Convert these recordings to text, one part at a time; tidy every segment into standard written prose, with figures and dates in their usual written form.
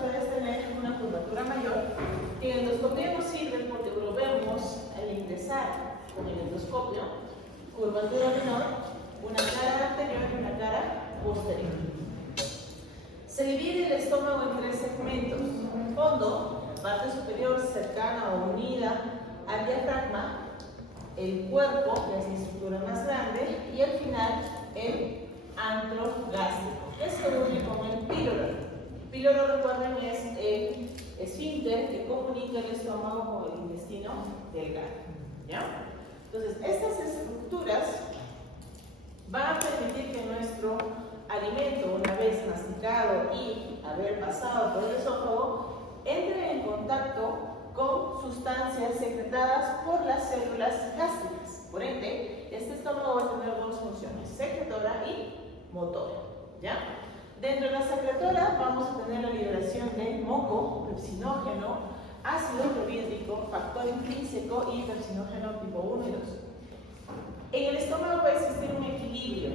ustedes tener una curvatura mayor, que el endoscopio nos sirve porque lo vemos al ingresar con el endoscopio, curvatura menor, una cara anterior y una cara posterior. Se divide el estómago en 3 segmentos: fondo, parte superior cercana o unida al diafragma, el cuerpo, que es la estructura más grande, y al final el antro gástrico, que se une con el píloro. El píloro, recuerden, es el esfínter que comunica el estómago con el intestino delgado. ¿Ya? Entonces, estas estructuras van a permitir que nuestro alimento, una vez masticado y haber pasado por el esófago, entre en contacto con sustancias secretadas por las células gástricas. Por ende, este estómago va a tener 2 funciones: secretora y motora. ¿Ya? Dentro de la secretora vamos a tener la liberación de moco, pepsinógeno, ácido clorhídrico, factor intrínseco y pepsinógeno tipo 1 y 2. En el estómago va a existir un equilibrio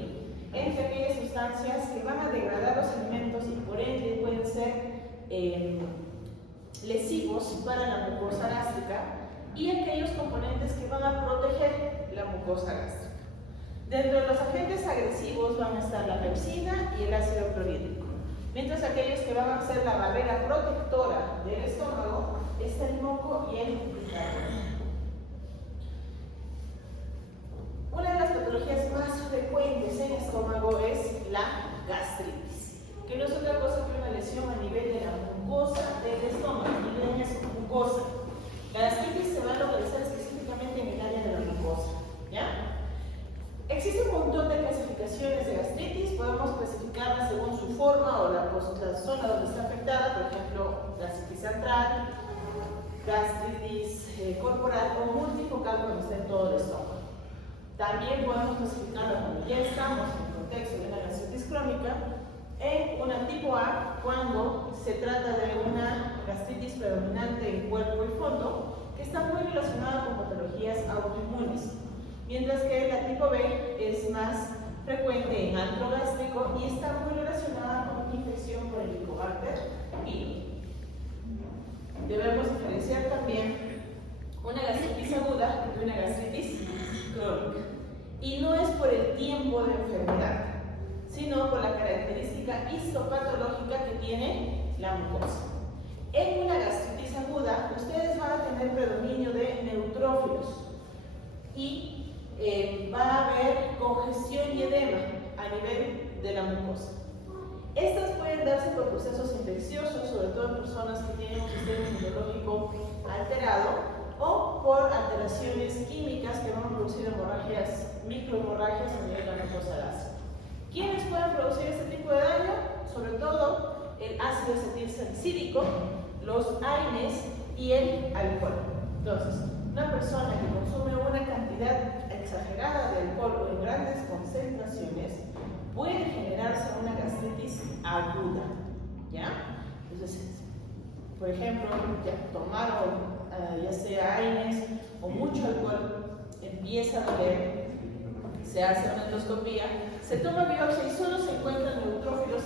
entre aquellas sustancias que van a degradar los alimentos y por ende pueden ser lesivos para la mucosa gástrica, y aquellos componentes que van a proteger la mucosa gástrica. Dentro de los agentes agresivos van a estar la pepsina y el ácido clorhídrico, mientras aquellos que van a ser la barrera protectora del estómago está el moco y el bicarbonato. Una de las patologías más frecuentes en el estómago es la gastritis, que no es otra cosa que una lesión a nivel de la mucosa del estómago, y es mucosa. La gastritis se va a localizar específicamente en el área de la mucosa. ¿Ya? Existe un montón de clasificaciones de gastritis. Podemos clasificarla según su forma o la zona donde está afectada. Por ejemplo, gastritis central, gastritis corporal o multifocal cuando está en todo el estómago. También podemos clasificarla cuando ya estamos en el contexto de una gastritis crónica en una tipo A, cuando se trata de una gastritis predominante en cuerpo y fondo, que está muy relacionada con patologías autoinmunes, mientras que la tipo B es más frecuente en antro gástrico y está muy relacionada con una infección por el Helicobacter pylori. Debemos diferenciar también una gastritis aguda de una gastritis crónica, y no es por el tiempo de enfermedad, sino por la característica histopatológica que tiene la mucosa. En una gastritis aguda, ustedes van a tener predominio de neutrófilos y va a haber congestión y edema a nivel de la mucosa. Estas pueden darse por procesos infecciosos, sobre todo en personas que tienen un sistema inmunológico alterado, o por alteraciones químicas que van a producir hemorragias, microhemorragias a nivel de la mucosa gástrica. ¿Quiénes pueden producir este tipo de daño? Sobre todo el ácido acetilsalicílico, los AINES y el alcohol. Entonces, una persona que consume una cantidad exagerada de alcohol o en grandes concentraciones puede generarse una gastritis aguda. ¿Ya? Entonces, por ejemplo, ya tomaron ya sea AINES o mucho alcohol, empieza a doler, se hace una endoscopía, se toma biopsia y solo se encuentran neutrófilos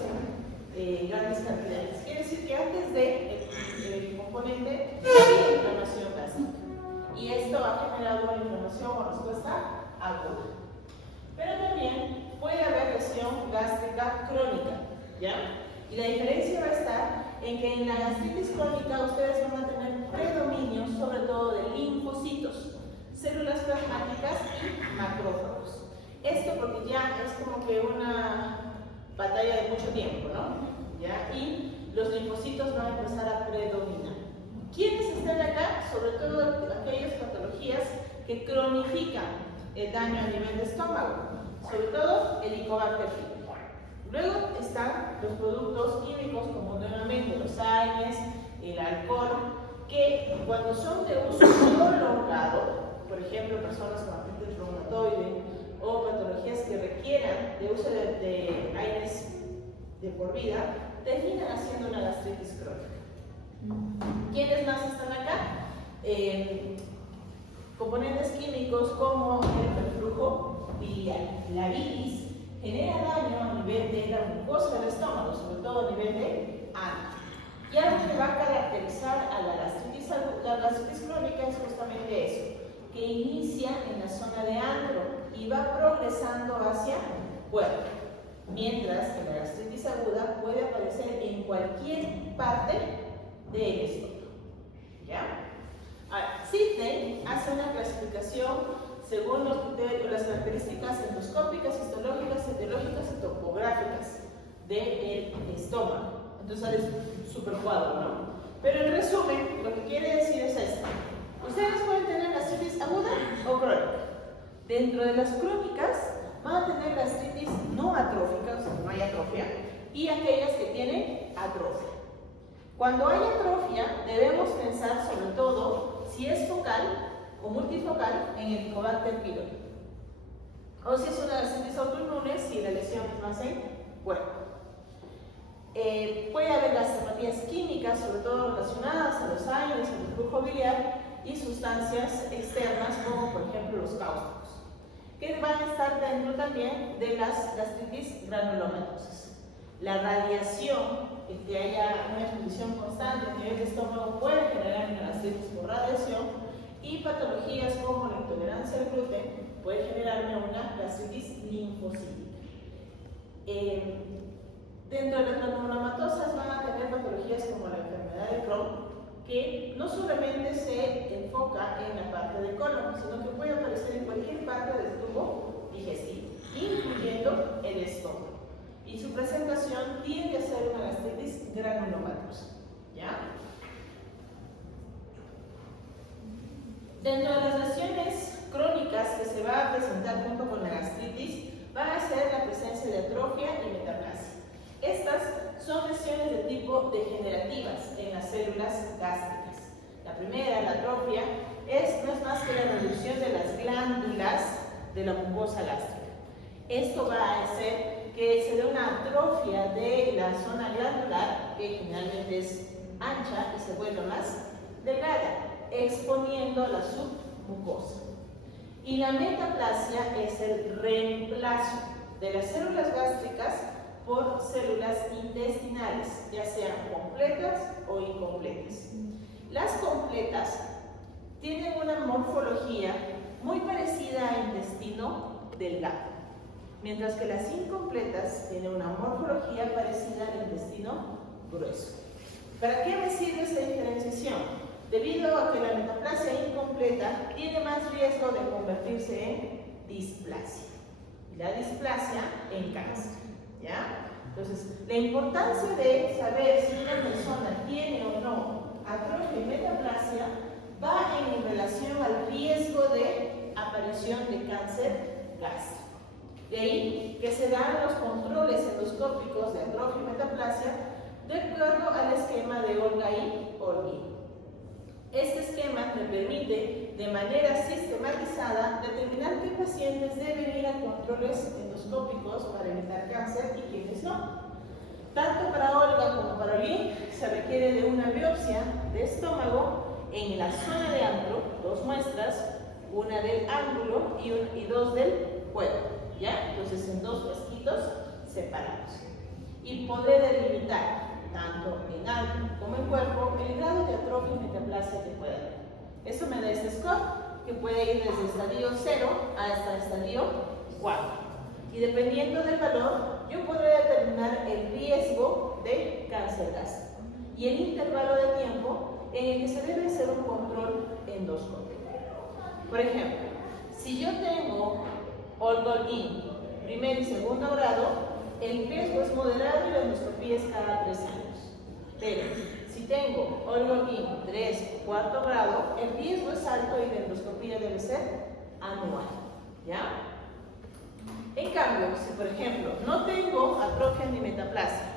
en grandes cantidades. Quiere decir que antes del componente hay inflamación gástrica, y esto ha generado una inflamación o respuesta aguda. Pero también puede haber lesión gástrica crónica, ¿ya? Y la diferencia va a estar en que en la gastritis crónica ustedes van a tener predominio sobre todo de linfocitos, células plasmáticas y macrófagos. Esto porque ya es como que una batalla de mucho tiempo, ¿no? ¿Ya? Y los linfocitos van a empezar a predominar. ¿Quiénes están acá? Sobre todo aquellas patologías que cronifican el daño a nivel de estómago, sobre todo el Helicobacter pylori. Luego están los productos químicos como nuevamente los AINES, el alcohol, que cuando son de uso prolongado, por ejemplo personas con artritis reumatoide o patologías que requieran de uso de AINES de por vida, terminan haciendo una gastritis crónica. ¿Quiénes más están acá? Componentes químicos como el reflujo biliar. La bilis genera daño a nivel de la mucosa del estómago, sobre todo a nivel de ano. Y algo va a caracterizar a la gastritis aguda. La gastritis crónica es justamente eso, que inicia en la zona de antro y va progresando hacia cuerpo, mientras que la gastritis aguda puede aparecer en cualquier parte del estómago. ¿Ya? Ahora, Sidney hace una clasificación según los criterios, las características endoscópicas, histológicas, etiológicas y topográficas del estómago. Entonces sale súper cuadro, ¿no? Pero en resumen, lo que quiere decir es esto. Ustedes pueden tener gastritis aguda o crónica. Dentro de las crónicas van a tener gastritis no atrófica, o sea, no hay atrofia, y aquellas que tienen atrofia. Cuando hay atrofia, debemos pensar sobre todo si es focal o multifocal en el Helicobacter pylori. O si es una gastritis autoinmune, si la lesión es más en cuerpo. Puede haber gastropatías químicas, sobre todo relacionadas a los aires, al flujo biliar y sustancias externas como por ejemplo los cáusticos, que van a estar dentro también de las gastritis granulomatosas. La radiación, el que haya una exposición constante a nivel de estómago, puede generar una gastritis por radiación, y patologías como la intolerancia al gluten puede generarme una gastritis linfocítica. Dentro de las granulomatosas van a tener patologías como la enfermedad de Crohn, que no solamente se enfoca en la parte del colon, sino que puede aparecer en cualquier parte del tubo digestivo, incluyendo el estómago. Y su presentación tiende a ser una gastritis granulomatosa. ¿Ya? Dentro de las lesiones crónicas que se va a presentar junto con la gastritis, va a ser la presencia de atrofia y metaplasia. Estas son lesiones de tipo degenerativas en las células gástricas. La primera, la atrofia, no es más que la reducción de las glándulas de la mucosa gástrica. Esto va a hacer que se dé una atrofia de la zona glandular, que generalmente es ancha y se vuelve más delgada, exponiendo la submucosa. Y la metaplasia es el reemplazo de las células gástricas por células intestinales, ya sean completas o incompletas. Las completas tienen una morfología muy parecida a intestino delgado, mientras que las incompletas tienen una morfología parecida al intestino grueso. ¿Para qué me sirve esta diferenciación? Debido a que la metaplasia incompleta tiene más riesgo de convertirse en displasia, y la displasia en cáncer. ¿Ya? Entonces, la importancia de saber si una persona tiene o no atrofia y metaplasia va en relación al riesgo de aparición de cáncer gástrico. De ahí que se dan los controles endoscópicos de atrofia y metaplasia de acuerdo al esquema de Olga y Olguín. Este esquema me permite de manera sistematizada determinar qué pacientes deben ir a controles endoscópicos para evitar cáncer y quiénes no. Tanto para Olga como para Olguín se requiere de una biopsia de estómago en la zona de antro, 2 muestras, una del ángulo y 2 del cuerpo, ¿ya? Entonces en 2 frasquitos separados. Y podré delimitar tanto en antro como en cuerpo el grado de atrofia y metaplasia que pueda haber. Esto me da este score que puede ir desde estadio 0 hasta estadio 4. Y dependiendo del valor, yo podré determinar el riesgo de cáncer gástrico y el intervalo de tiempo en el que se debe hacer un control endoscópico. Por ejemplo, si yo tengo Olga-Olguín, primer y segundo grado, el riesgo es moderado y la endoscopía es cada 3 años. Pero si tengo Olga-Olguín 3 o 4 grado, el riesgo es alto y la endoscopía debe ser anual. ¿Ya? En cambio, si por ejemplo no tengo atrofia ni metaplasia,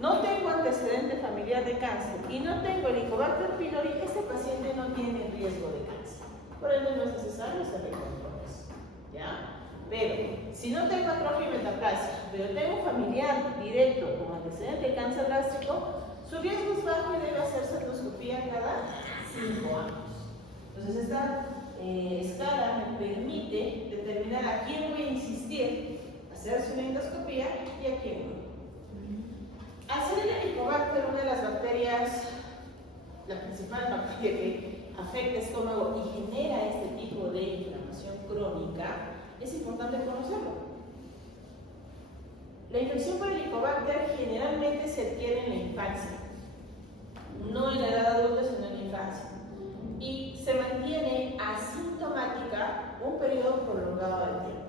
no tengo antecedente familiar de cáncer y no tengo Helicobacter pylori, este paciente no tiene riesgo de cáncer. Por ende no es necesario hacerle controles. ¿Ya? Pero si no tengo atrofia y metaplasia, pero tengo familiar directo con antecedente de cáncer gástrico, su riesgo es bajo y debe hacerse endoscopía cada 5 años. Entonces esta escala me permite determinar a quién voy a insistir hacerse una endoscopía y a quién no. Al ser el Helicobacter una de las bacterias la principal bacteria que afecta el estómago y genera este tipo de inflamación crónica, es importante conocerlo. La infección por Helicobacter generalmente se adquiere en la infancia, no en la edad adulta, sino en la infancia, y se mantiene asintomática un periodo prolongado de tiempo.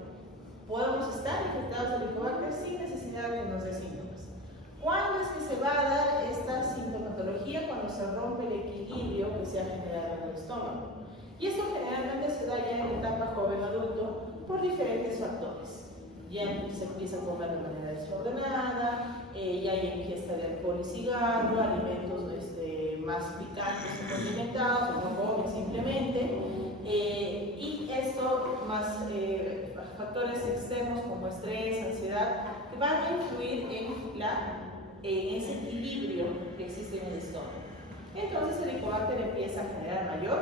Podemos estar infectados de Helicobacter sin necesidad de que nos dé síntomas. ¿Cuándo es que se va a dar esta sintomatología? Cuando se rompe el equilibrio que se ha generado en el estómago. Y esto generalmente se da ya en la etapa joven adulto por diferentes factores. Ya se empieza a comer de manera desordenada, ya hay ingesta de alcohol y cigarro, alimentos más picantes y condimentados, o no comen simplemente, y esto más factores externos como estrés, ansiedad, que van a influir en ese equilibrio que existe en el estómago. Entonces el Helicobacter empieza a generar mayor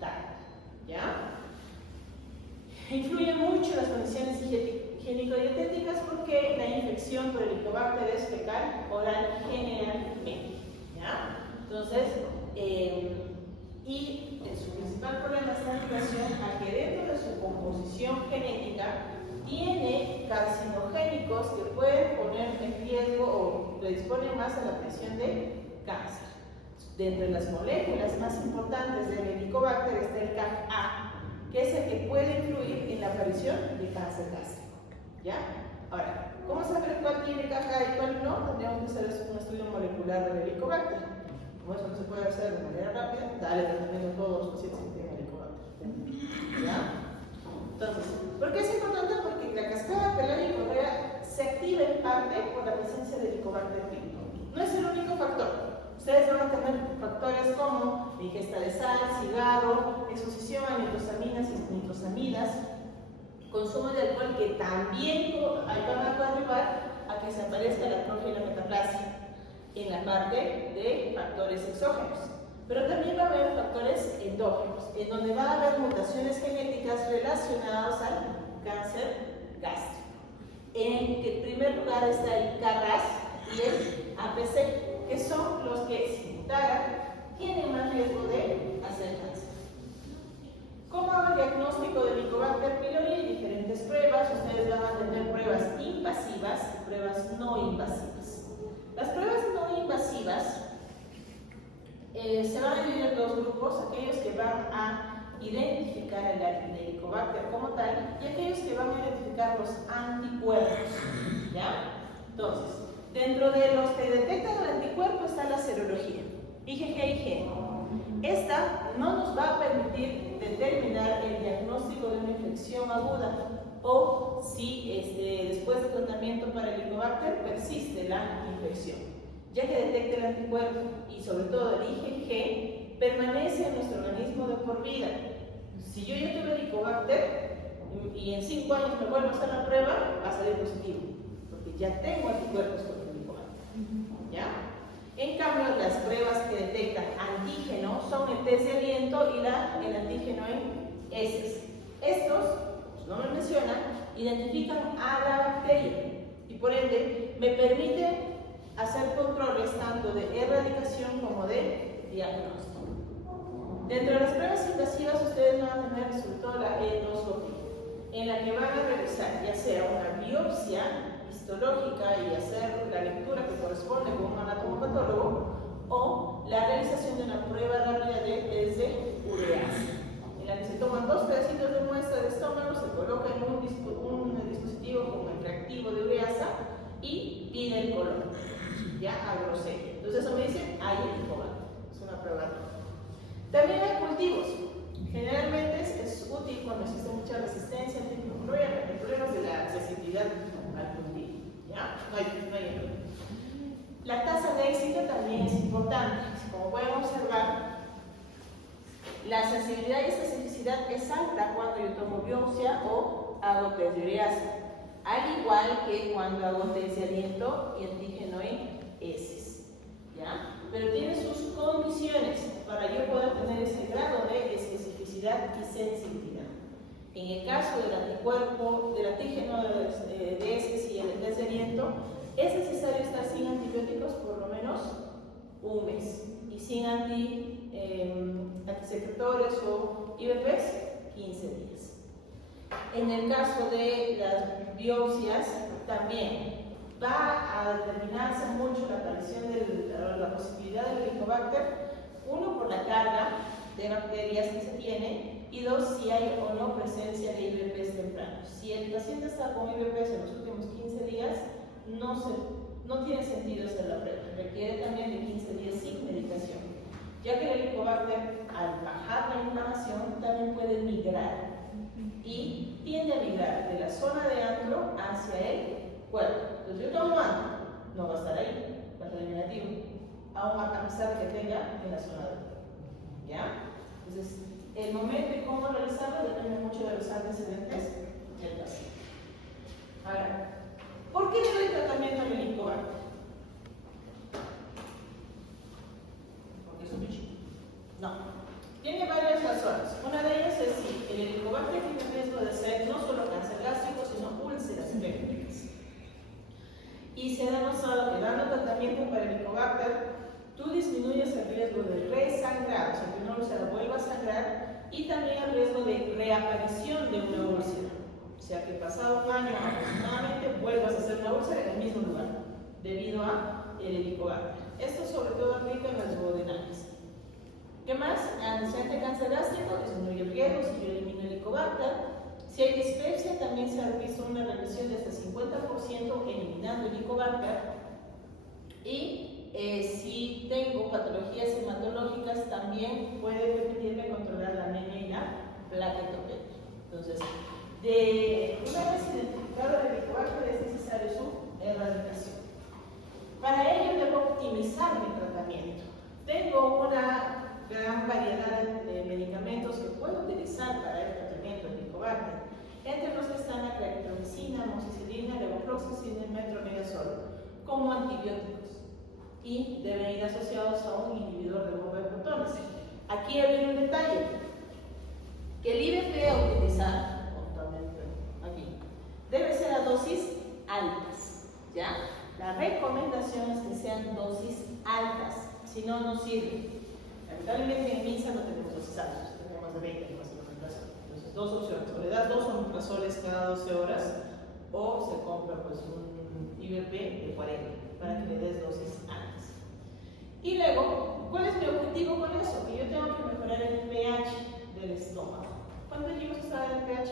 daño, ¿ya? Influyen mucho las condiciones higiénico-dietéticas porque la infección por Helicobacter es fecal oral generalmente, ¿ya? Entonces, y su principal problema está en relación a que dentro de su composición genética tiene carcinogénicos que pueden poner en riesgo o predisponen más a la aparición de cáncer. Dentro de las moléculas más importantes del Helicobacter está el CAG-A, que es el que puede influir en la aparición de cáncer gástrico, ¿ya? Ahora, ¿cómo saber cuál tiene CAG-A y cuál no? Tendríamos que hacer un estudio molecular del Helicobacter. Como eso no se puede hacer de manera rápida, dale tratamiento a todos los pacientes que tienen Helicobacter, ¿ya? Entonces, ¿por qué es importante? Porque la cascada pelórico-urea se activa en parte por la presencia de Helicobacter pylori. No es el único factor. Ustedes van a tener factores como ingesta de sal, cigarro, exposición a nitrosaminas y nitrosamidas, consumo de alcohol, que también van a coadyuvar a que se aparezca la atrofia y la metaplasia en la parte de factores exógenos. Pero también va a haber factores endógenos, en donde va a haber mutaciones genéticas relacionadas al cáncer gástrico. En primer lugar está el KRAS y el APC, que son los que, si mutaran, tienen más riesgo de hacer cáncer. ¿Cómo hago el diagnóstico del Helicobacter pylori? Hay diferentes pruebas. Ustedes van a tener pruebas invasivas y pruebas no invasivas. Las pruebas no invasivas se van a dividir en dos grupos: aquellos que van a identificar el Helicobacter como tal y aquellos que van a identificar los anticuerpos, ¿ya? Entonces, dentro de los que detectan el anticuerpo está la serología, IgG y IgM. Esta no nos va a permitir determinar el diagnóstico de una infección aguda o si después del tratamiento para el Helicobacter persiste la infección, ya que detecta el anticuerpo y sobre todo el IgG permanece en nuestro organismo de por vida. Si yo ya tuve Helicobacter y en 5 años me vuelvo a hacer la prueba, va a salir positivo, porque ya tengo anticuerpos contra el Helicobacter, ¿ya? En cambio, las pruebas que detectan antígeno son el test de aliento y el antígeno en heces. Estos, su nombre menciona, identifican a la bacteria y por ende me permiten hacer controles tanto de erradicación como de diagnóstico. Dentro de las pruebas invasivas ustedes van a tener sobre todo la endoscopia, en la que van a realizar ya sea una biopsia histológica y hacer la lectura que corresponde con un anatomopatólogo o la realización de una prueba rápida de test de ureasa, en la que se toman 2 pedacitos de muestra de estómago, se coloca en un dispositivo como el reactivo de ureasa y pide el color, ya a grosella. Entonces eso me dice, hay Helicobacter, es una prueba rápida. También hay cultivos. Generalmente es útil cuando existe mucha resistencia al tipo de problemas de la accesibilidad al cultivo, ¿ya? No hay problema. La tasa de éxito también es importante. Como pueden observar, la sensibilidad y especificidad es alta cuando yo tomo biopsia o hago test de ureasa, al igual que cuando hago test de aliento y antígeno en heces, ¿ya? Pero tiene sus condiciones para yo poder tener ese grado de especificidad y sensibilidad. En el caso del anticuerpo, del antígeno de heces y el test de aliento, es necesario estar sin antibióticos por lo menos un mes. y sin antisecretores o IVPs, 15 días. En el caso de las biopsias, también va a determinarse mucho la aparición de la posibilidad del Helicobacter, uno, por la carga de bacterias que se tiene, y dos, si hay o no presencia de IVPs tempranos. Si el paciente está con IVPs en los últimos 15 días, no tiene sentido hacer la prueba. Requiere también de 15 días sin medicación, ya que el Helicobacter, al bajar la inflamación, también puede migrar y tiende a migrar de la zona de antro hacia el cuerpo. Entonces, yo tomo antro, no va a estar ahí, va a estar eliminativo, aún a pesar de que tenga en la zona de antro. ¿Ya? Entonces, el momento y cómo realizarlo depende mucho de los antecedentes del paciente. Ahora, ¿por qué le doy tratamiento al Helicobacter? Porque es un bicho. No. Tiene varias razones. Una de ellas es si el Helicobacter tiene riesgo de ser no solo cáncer gástrico, sino úlceras pépticas. Y se ha demostrado que dando tratamiento para el Helicobacter, tú disminuyes el riesgo de resangrado, o sea, que una úlcera vuelva a sangrar, y también el riesgo de reaparición de una úlcera. O sea, que pasado un año aproximadamente vuelvas a hacer una úlcera en el mismo lugar, debido a el Helicobacter. Esto sobre todo aplica en las duodenales. ¿Qué más? Antecedente cáncer gástrico, disminuye el riesgo si yo elimino el Helicobacter. Si hay dispepsia, también se ha visto una regresión de hasta 50% eliminando el Helicobacter. Y si tengo patologías hematológicas, también puede permitirme controlar la anemia y la plaquetopenia. Entonces, una vez identificado el Helicobacter, es necesario su erradicación. Para ello, debo optimizar mi tratamiento. Tengo una gran variedad de medicamentos que puedo utilizar para el tratamiento del Helicobacter, entre los que están la claritromicina, amoxicilina, levofloxacina y metronidazol, como antibióticos, y deben ir asociados a un inhibidor de bomba de protones. Aquí hay un detalle, que el IVP a utilizar, aquí, debe ser a dosis altas, ¿ya? La recomendación es que sean dosis altas, si no, no sirve. Lamentablemente en MINSA no tenemos dosis altas, tenemos más de 20 más omeprazol. Entonces, dos opciones, o le das 2 omeprazoles cada 12 horas, o se compra pues un IVP de 40 para que le des dosis altas. Y luego, ¿cuál es mi objetivo con eso? Que yo tengo que mejorar el pH del estómago. ¿Cuánto dijimos que estaba el pH?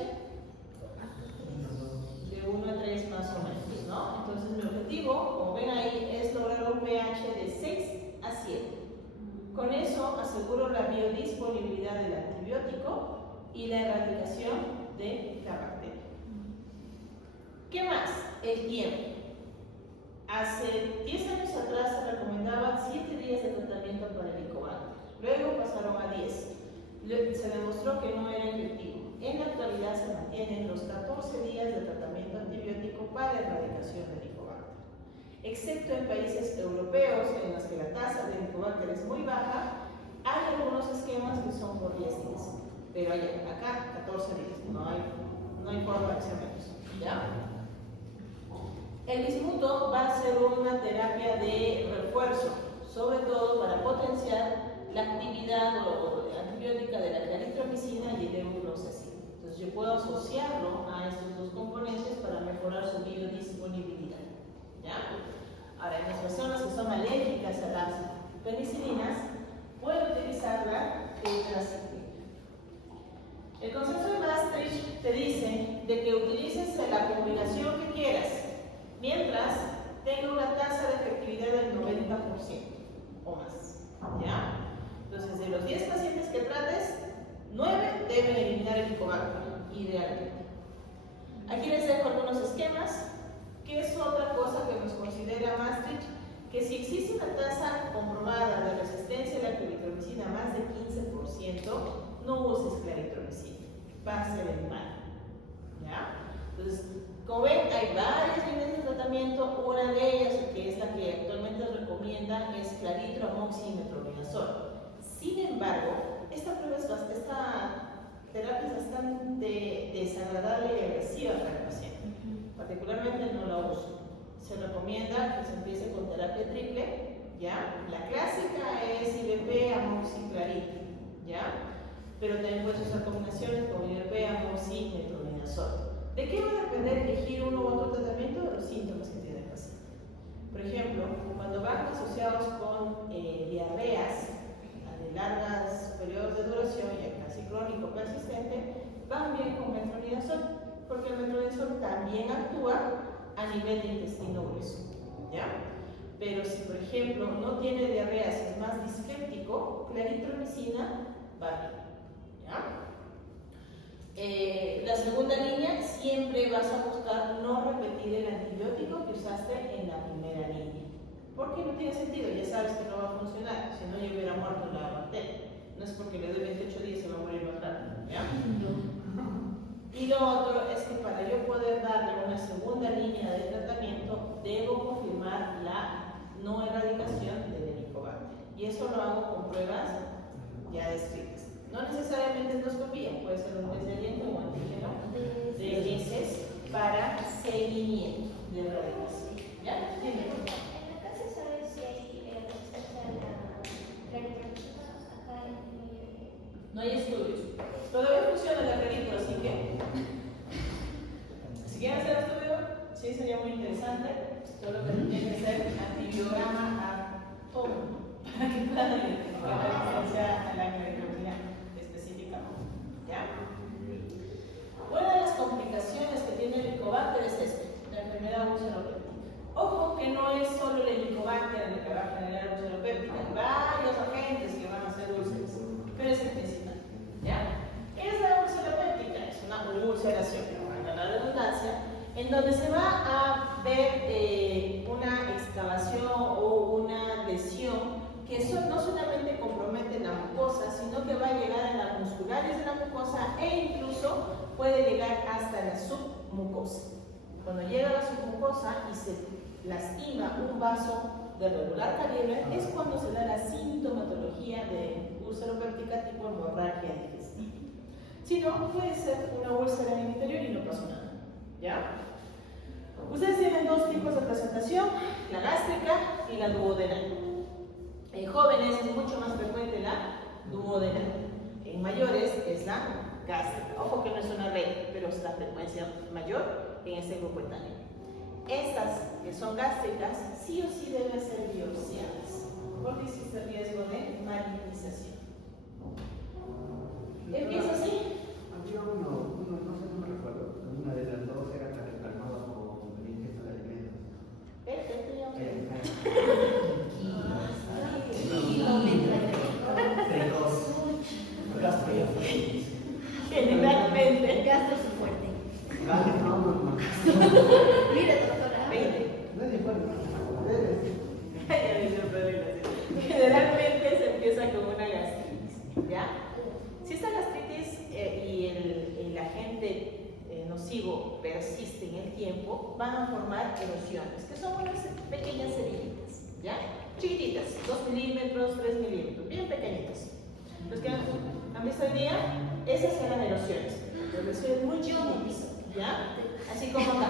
De 1 a 3 más o menos, ¿no? Entonces mi objetivo, como ven ahí, es lograr un pH de 6 a 7. Con eso aseguro la biodisponibilidad del antibiótico y la erradicación de la bacteria. ¿Qué más? El tiempo. Hace 10 años atrás se recomendaban 7 días de tratamiento para el Helicobacter. Luego pasaron a 10. Se demostró que no era efectivo. En la actualidad se mantienen los 14 días de tratamiento antibiótico para erradicación del Helicobacter. Excepto en países europeos en los que la tasa de Helicobacter es muy baja, hay algunos esquemas que son por 10 días. Pero acá 14 días, no hay forma de ser menos. ¿Ya? El bismuto va a ser una terapia de refuerzo, sobre todo para potenciar la actividad antibiótica de la claritromicina y el levofloxacina. Entonces yo puedo asociarlo a estos dos componentes para mejorar su biodisponibilidad. ¿Ya? Ahora, en las personas que son alérgicas a las penicilinas, puedo utilizar la tetracyclina. El consenso de Maastricht te dice de que utilices la combinación que quieras, mientras tenga una tasa de efectividad del 90% o más. ¿Ya? Entonces, de los 10 pacientes que trates, 9 deben eliminar el Helicobacter, idealmente. Aquí les dejo algunos esquemas. ¿Qué es otra cosa que nos considera Maastricht? Que si existe una tasa comprobada de resistencia a la claritromicina más de 15%, no uses claritromicina, va a ser el mal. ¿Ya? Entonces, como ven, hay varias líneas de tratamiento. Una de ellas, que es la que actualmente recomiendan, es claritro, amoxi y metronidazol. Sin embargo, esta terapia es bastante desagradable y agresiva para el paciente. Particularmente no la uso. Se recomienda que se empiece con terapia triple, ¿ya? La clásica es IVP amoxicilina clarita, ¿ya? Pero también puedes usar combinaciones como IRP, amoxicilina y metronidazol. ¿De qué va a depender elegir uno u otro tratamiento? De los síntomas que tiene el paciente. Por ejemplo, cuando van asociados con diarreas de largas periodos de duración, ya casi crónico persistente, van bien con metronidazol, porque el metronidazol también actúa a nivel de intestino grueso, ¿ya? Pero si, por ejemplo, no tiene diarreas, es más dispéptico, claritromicina va bien, ¿ya? La segunda línea, siempre vas a buscar no repetir el antibiótico que usaste en la primera línea, porque no tiene sentido, ya sabes que no va a funcionar, si no ya hubiera muerto la bacteria. No es porque le doy 28 días y se va a morir más rápido, ¿ya? Y lo otro es que para yo poder darle una segunda línea de tratamiento, debo confirmar la no erradicación del helicobacter. Y eso lo hago con pruebas ya descritas. No necesariamente endoscopía, puede ser un test de aliento o antígeno de heces para seguimiento de erradicación. ¿Ya? Dime. En la casa sabes si hay resistencia a la claritromicina acá en No hay estudios. Todavía funciona la claritro, así que si quieren hacer estudio, sí sería muy interesante. Solo que tiene que ser antibiograma a todo para que puedan identificar la resistencia a la claritromicina específicamente. ¿Ya? Una de las complicaciones que tiene el helicobacter es la enfermedad ulceropéptica. Ojo que no es solo el helicobacter el que va a generar ulceropéptica, hay varios agentes que van a hacer úlceras, pero es el principal. ¿Ya? ¿Qué es la ulceropéptica? Es una ulceración, para la redundancia, en donde se va a ver una excavación o una lesión que no solamente compromete la mucosa, sino que va a llegar a las musculares de la mucosa e incluso puede llegar hasta la submucosa. Cuando llega a la submucosa y se lastima un vaso de regular calibre, es cuando se da la sintomatología de ulceropéptica tipo hemorragia digestiva. Si no, puede ser una úlcera en el interior y no pasa nada. ¿Ya? Ustedes tienen dos tipos de presentación, la gástrica y la duodenal. En jóvenes es mucho más frecuente la duodenal. En mayores es la gástrica. Ojo que no es una regla, pero es la frecuencia mayor en este grupo etario. Estas que son gástricas sí o sí deben ser biopsiadas, porque existe riesgo de malignización. Empieza así. Había uno, no sé, no me recuerdo, una de las dos era para calmado con la ingesta de alimentos. Generalmente. Gasto su fuerte. No. Mira, doctora. 20. No es igual. Generalmente se empieza con una gastritis, ¿ya? Si esta gastritis y el agente nocivo persiste en el tiempo, van a formar erosiones, que son unas pequeñas cerillitas, ¿ya? Chiquititas, 2 milímetros, 3 milímetros, bien pequeñitas. Los que han visto hoy día, esas eran erosiones, erosiones muy chiquititas, ¿ya? Así como acá.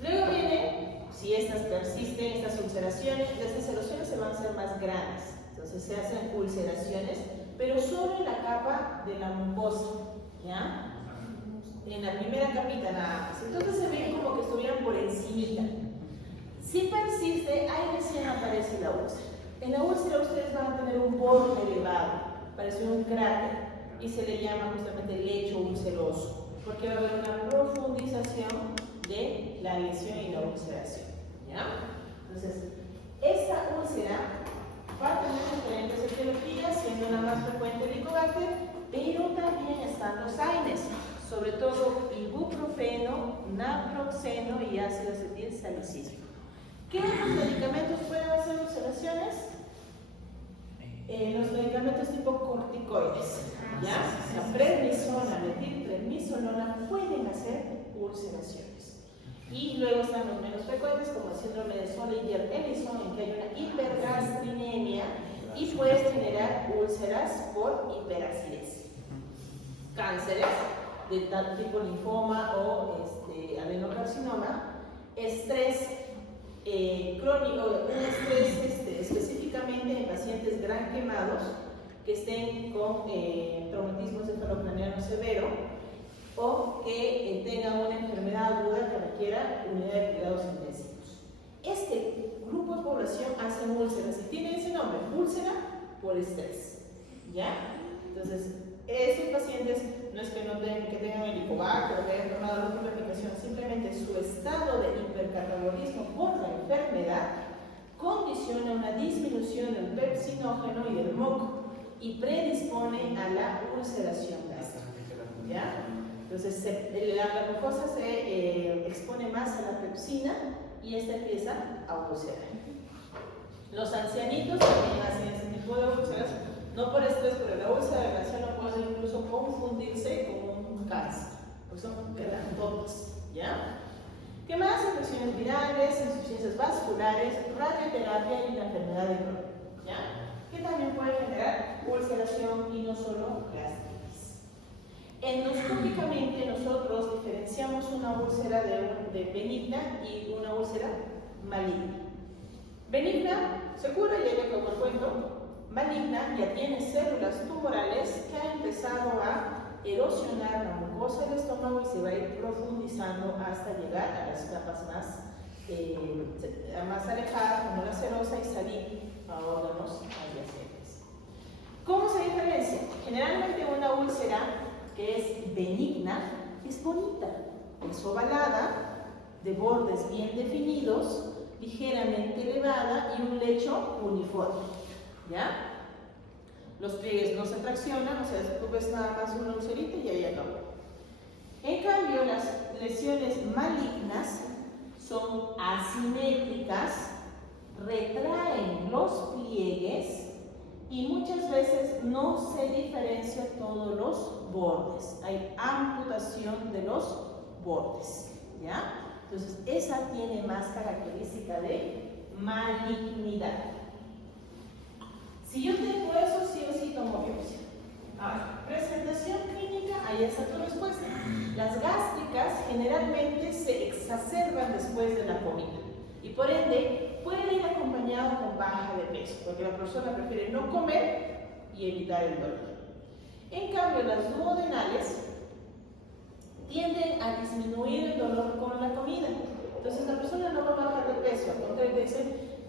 Luego viene, si estas persisten, estas ulceraciones, estas erosiones se van a hacer más grandes. Entonces se hacen ulceraciones, pero solo en la capa de la mucosa, ¿ya? En la primera capita nada más. Entonces se ven como que estuvieran por encimita. Si persiste, ahí recién aparece la úlcera. En la úlcera ustedes van a tener un borde elevado, parece un cráter, y se le llama justamente lecho ulceroso, porque va a haber una profundización de la lesión y la ulceración, ¿ya? Entonces, esta úlcera va a tener diferentes etiologías, siendo la más frecuente el Helicobacter, pero también están los AINES, sobre todo ibuprofeno, naproxeno y ácido acetilsalicílico. ¿Qué otros medicamentos pueden hacer ulceraciones? Los medicamentos tipo corticoides, ¿ya? La prednisona, metilprednisolona pueden hacer ulceraciones. Y luego están los menos frecuentes, como el síndrome de Solinger-Ellison, en que hay una hipergastrinemia y puede generar úlceras por hiperacidez. Cánceres de tal tipo linfoma o adenocarcinoma, estrés crónico, un estrés específicamente en pacientes gran quemados que estén con traumatismo cefalocraniano severo o que tengan una enfermedad aguda que requiera unidad de cuidados intensivos. Este grupo de población hace úlceras y tiene ese nombre, úlcera por estrés, ¿ya? Entonces, esos pacientes no es que no tengan el Helicobacter o que hayan tomado la última medicación, simplemente su estado de hipercatabolismo por la enfermedad condiciona una disminución del pepsinógeno y del moco y predispone a la ulceración gástrica, ¿ya? Entonces, la mucosa se expone más a la pepsina y esta empieza a ulcerar. Los ancianitos también hacen ese tipo de úlceras, no por estrés, pero la úlcera del anciano puede incluso confundirse con un cáncer, pues son grandotas, ¿ya? ¿Qué más? Infecciones virales, insuficiencias vasculares, radioterapia y la enfermedad de Crohn, ¿ya? Que también puede generar ulceración y no solo gastritis. Endoscópicamente nosotros diferenciamos una úlcera de benigna y una úlcera maligna. Benigna se cura y ya acabó el cuento. Maligna ya tiene células tumorales que han empezado a erosionar la mucosa del estómago y se va a ir profundizando hasta llegar a las capas más alejadas, como la serosa, y salir a órganos adyacentes. ¿Cómo se diferencia? Generalmente una úlcera que es benigna es bonita, es ovalada, de bordes bien definidos, ligeramente elevada y un lecho uniforme, ¿ya? Los pliegues no se traccionan, o sea, tú ves nada más una ulcerita y ahí acabó. En cambio, las lesiones malignas son asimétricas, retraen los pliegues y muchas veces no se diferencian todos los bordes. Hay amputación de los bordes, ¿ya? Entonces, esa tiene más característica de malignidad. Si yo tengo eso, sí o sí tomo biopsia. Ahora, presentación clínica, ahí está tu respuesta. Las gástricas generalmente se exacerban después de la comida y por ende puede ir acompañado con baja de peso, porque la persona prefiere no comer y evitar el dolor. En cambio, las duodenales tienden a disminuir el dolor con la comida. Entonces la persona no va a bajar de peso, al contrario, dice,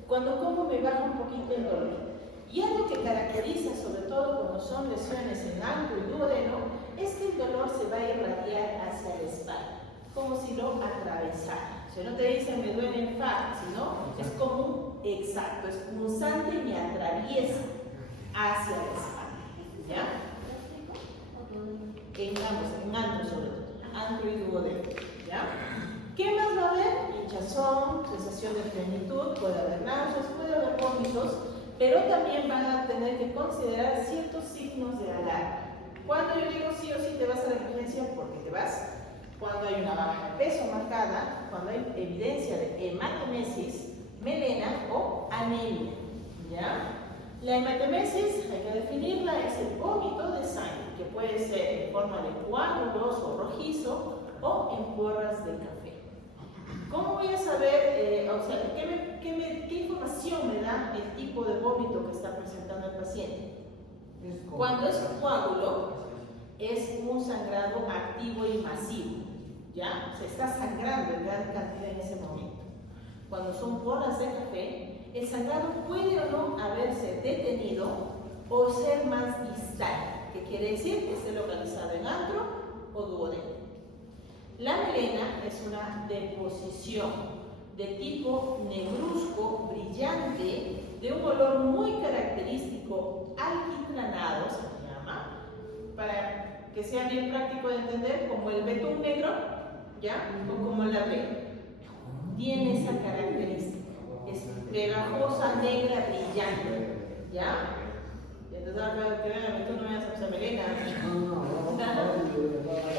cuando como me baja un poquito el dolor. Y algo que caracteriza, sobre todo cuando son lesiones en antro y duodeno, es que el dolor se va a irradiar hacia la espalda, como si lo atravesara. O sea, no te dicen me duele en faja, sino es como un exacto, es punzante y me atraviesa hacia la espalda, ¿ya? En ambos, en antro sobre todo, antro y duodeno, ¿ya? ¿Qué más va a haber? Hinchazón, sensación de plenitud, puede haber náuseas, puede haber vómitos, pero también van a tener que considerar ciertos signos de alarma. Cuando yo digo sí o sí te vas a la emergencia, porque te vas. Cuando hay una baja de peso marcada, cuando hay evidencia de hematemesis, melena o anemia, ¿ya? La hematemesis, hay que definirla, es el vómito de sangre, que puede ser en forma de coágulos o rojizo o en porras de café. ¿Cómo voy a saber, qué información me da el tipo de vómito que está presentando el paciente? Cuando es un coágulo, es un sangrado activo y masivo, ¿ya? Se está sangrando en gran cantidad en ese momento. Cuando son porras de café, el sangrado puede o no haberse detenido o ser más distal, que quiere decir que esté localizado en antro o duodeno. La melena es una deposición de tipo negruzco, brillante, de un olor muy característico, alquitranado, se llama, para que sea bien práctico de entender, como el betún negro, ¿ya? O como la avena. Tiene esa característica, es pegajosa, negra, brillante, ¿ya? Entonces, ahora que vean el betún, no me hace melena.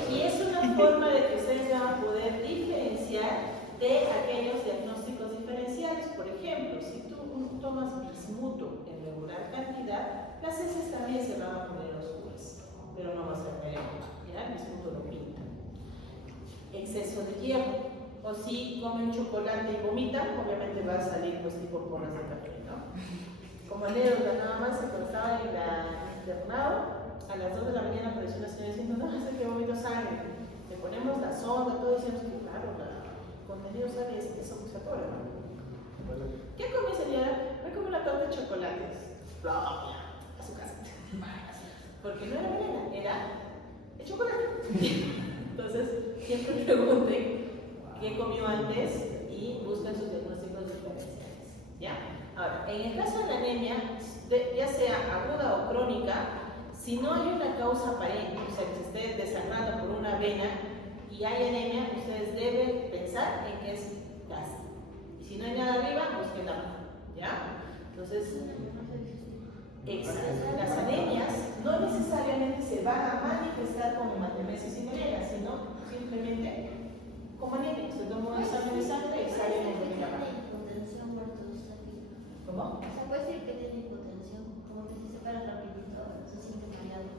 Y es una forma de que ustedes van a poder diferenciar de aquellos diagnósticos diferenciales. Por ejemplo, si tú tomas bismuto en regular cantidad, las heces también se van a poner oscuras, pero no va a ser melena, ¿ya? El bismuto lo pinta. Exceso de hierro, o si comen chocolate y vomitan, obviamente va a salir pues tipo porras de café, ¿no? como anécdota nada más, cuando estaba en el internado, a las 2 de la mañana apareció una señora diciendo, no, sé que vomito sangre. Le ponemos la sonda, todo, y decimos que claro, el contenido de sangre es acusatorio, ¿no? ¿Qué comí, señora? Me comí una torta de chocolates. Propia, a su casa. Porque no era venena, era el chocolate. Entonces, siempre pregunten qué comió antes y busquen sus diagnósticos diferenciales. ¿Ya? Ahora, en el caso de la anemia, ya sea aguda o crónica, si no hay una causa aparente, o sea, que se esté desangrando por una vena y hay anemia, ustedes deben pensar en que es gas. Y si no hay nada arriba, busquen la mano. ¿Ya? Entonces, las anemias no necesariamente se van a manifestar como hematemesis y melena, sino simplemente como anemia. Se toma un examen de sangre y sale una anemia. ¿Cómo? O sea, puede ser que tiene hipotensión, como que si se para rapidito, se siente mareado.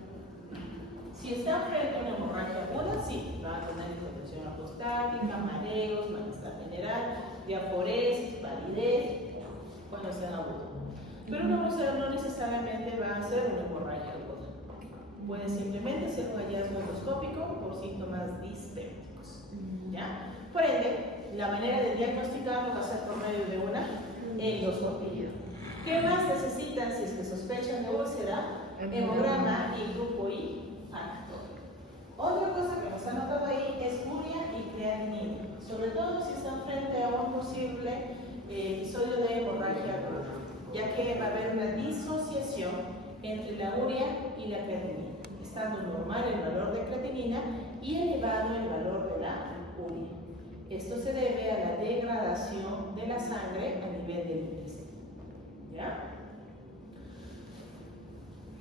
Si está frente a una hemorragia aguda, sí, va a tener hipotensión apostática, mareos, malestar general, diaforesis, palidez, cuando sea agudo. Pero no necesariamente va a ser una hemorragia aguda. Puede simplemente ser un hallazgo endoscópico por síntomas dispépticos. ¿Ya? Por ende, la manera de diagnosticarlo va a ser por medio de una endoscopía. ¿Qué más necesitan si es que sospechan de úlcera? Hemograma y grupo I factor. Otra cosa que nos han notado ahí es urea y creatinina, sobre todo si están frente a un posible episodio de hemorragia aguda, ya que va a haber una disociación entre la urea y la creatinina, estando normal el valor de creatinina y elevado el valor de la urea. Esto se debe a la degradación de la sangre a nivel del intestino. ¿Ya?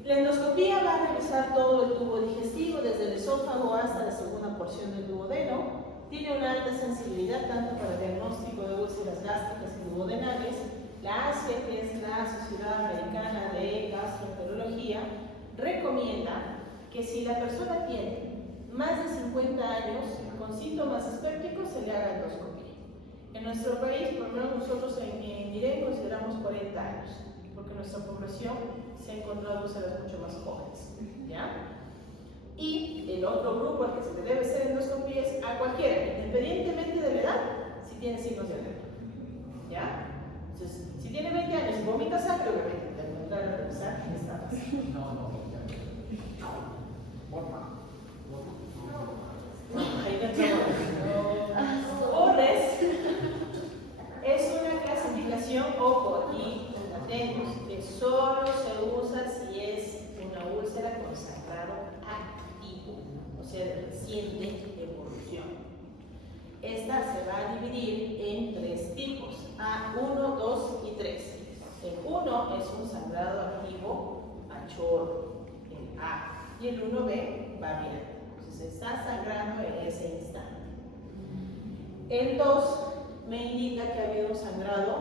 La endoscopía va a revisar todo el tubo digestivo, desde el esófago hasta la segunda porción del duodeno. Tiene una alta sensibilidad tanto para el diagnóstico de úlceras gástricas y duodenales. La ASIA, que es la Sociedad Americana de Gastroenterología, recomienda que si la persona tiene más de 50 años con síntomas dispépticos, se le haga endoscopía. En nuestro país, por lo menos nosotros en Irén consideramos 40 años, porque nuestra población se ha encontrado úlceras mucho más jóvenes. ¿Ya? Y el otro grupo al que se le debe hacer endoscopía es a cualquiera, independientemente de la edad, si tiene signos de alergia. ¿Ya? Entonces, si tiene 20 años y vomita sangre, obviamente, te encontrar a revisar en esta fase. Ahí ORRES es una clasificación, ojo, y atentos, que solo se usa si es una úlcera con sangrado activo, o sea, de reciente evolución. Esta se va a dividir en 3 tipos, A1, 2 y 3. El 1 es un sangrado activo a chorro, el A, y el 1B va bien. Entonces está sangrando en ese instante. El 2 me indica que ha habido un sangrado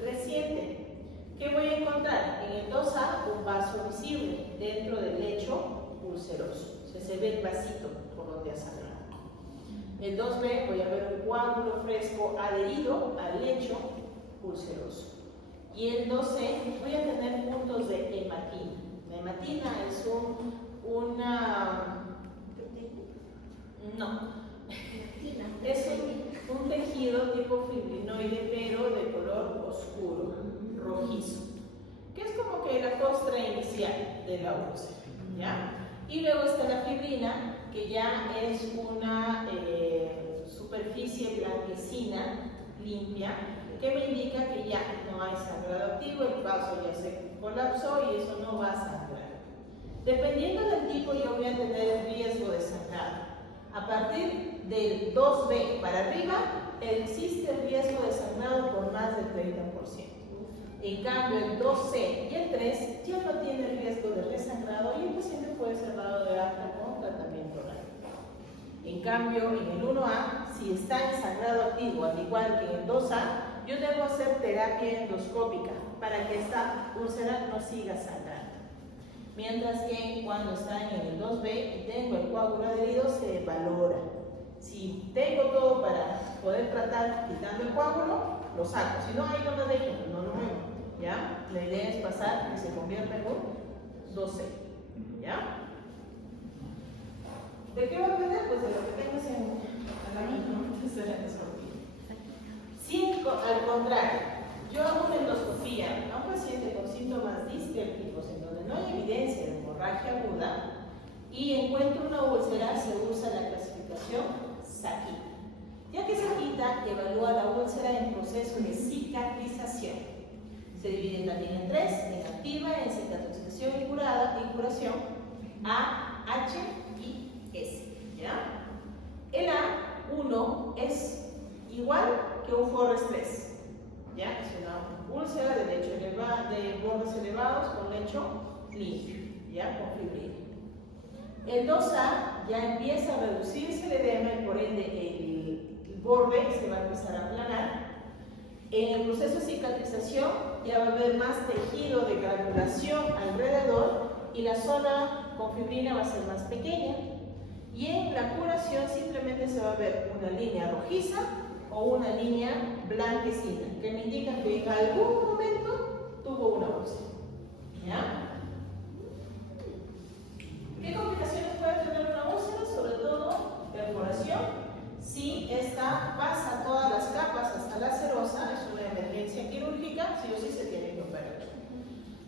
reciente. ¿Qué voy a encontrar? En el 2A un vaso visible dentro del lecho ulceroso. O sea, se ve el vasito por donde ha sangrado. El 2B voy a ver un coágulo fresco adherido al lecho ulceroso. Y el 2C voy a tener puntos de hematina. La hematina es es un tejido tipo fibrinoide, pero de color oscuro, rojizo, que es como que la costra inicial de la úlcera, ¿ya? Y luego está la fibrina, que ya es una superficie blanquecina, limpia, que me indica que ya no hay sangrado activo, el vaso ya se colapsó y eso no va a sangrar. Dependiendo del tipo, yo voy a tener el riesgo de sangrado. A partir del 2B para arriba, existe el riesgo de sangrado por más del 30%. En cambio, el 2C y el 3 ya no tiene riesgo de resangrado y el paciente puede ser dado de alta con tratamiento oral. En cambio, en el 1A, si está en sangrado activo, al igual que en el 2A, yo debo hacer terapia endoscópica para que esta úlcera no siga sangrando. Mientras que cuando está en el 2B y tengo el coágulo adherido, se valora. Si tengo todo para poder tratar quitando el coágulo, lo saco. Si no, ahí no me dejo, no lo muevo. ¿Ya? La idea es pasar y se convierta en un 2C. ¿Ya? ¿De qué va a depender? Pues de lo que tengas en la mano, ¿no? Entonces, si al contrario, yo hago una endoscopía a un paciente con síntomas dispépticos en donde no hay evidencia de hemorragia aguda y encuentro una úlcera, se usa la clasificación Sakita. Ya que Sakita evalúa la úlcera en proceso de cicatrización. Se divide también en tres, en activa, en cicatrización y curación, A, H y S. ¿Ya? El A1 es igual que un Forrest 3. ¿Ya? Es una úlcera de bordes elevados con lecho limpio, ¿ya? Con fibrina. El 2A ya empieza a reducirse el edema y por ende el borde se va a empezar a aplanar. En el proceso de cicatrización ya va a haber más tejido de granulación alrededor y la zona con fibrina va a ser más pequeña. Y en la curación simplemente se va a ver una línea rojiza o una línea blanquecina, que me indican que en algún momento tuvo una úlcera. ¿Ya? ¿Qué complicaciones puede tener una úlcera? Sobre todo perforación. Si esta pasa todas las capas hasta la serosa, es una emergencia quirúrgica, sí o sí se tiene que operar.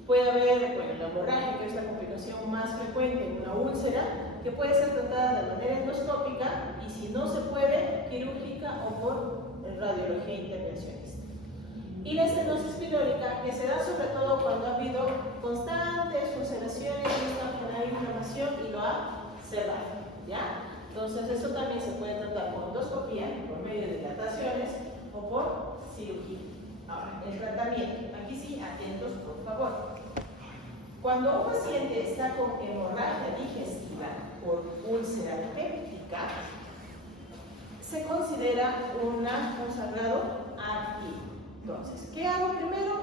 Puede haber, bueno, la hemorragia, que es la complicación más frecuente en una úlcera, que puede ser tratada de manera endoscópica y si no se puede, quirúrgica o por radiología intervencionista. Y la estenosis pilórica, que se da sobre todo cuando ha habido constantes ulceraciones, una inflamación y lo ha cerrado, ¿ya? Entonces eso también se puede tratar con endoscopía, por medio de dilataciones o por cirugía. Ahora, el tratamiento. Aquí sí, atentos por favor. Cuando un paciente está con hemorragia digestiva por úlcera péptica, se considera un sangrado activo. Entonces, ¿qué hago primero?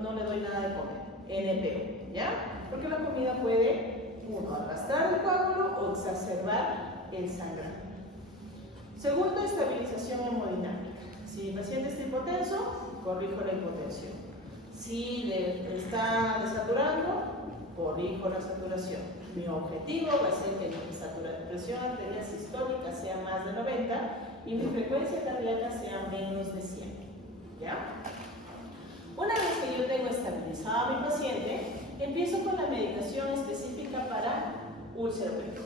No le doy nada de comer, NPO, ¿ya? Porque la comida puede, uno, arrastrar el coágulo o exacerbar el sangrado. Segundo, estabilización hemodinámica. Si el paciente está hipotenso, corrijo la hipotensión. Si le está desaturando, corrijo la saturación. Mi objetivo va a ser que mi presión arterial sistólica sea más de 90 y mi frecuencia cardíaca sea menos de 100. ¿Ya? Una vez que yo tengo estabilizado a mi paciente, empiezo con la medicación específica para úlcera péptica.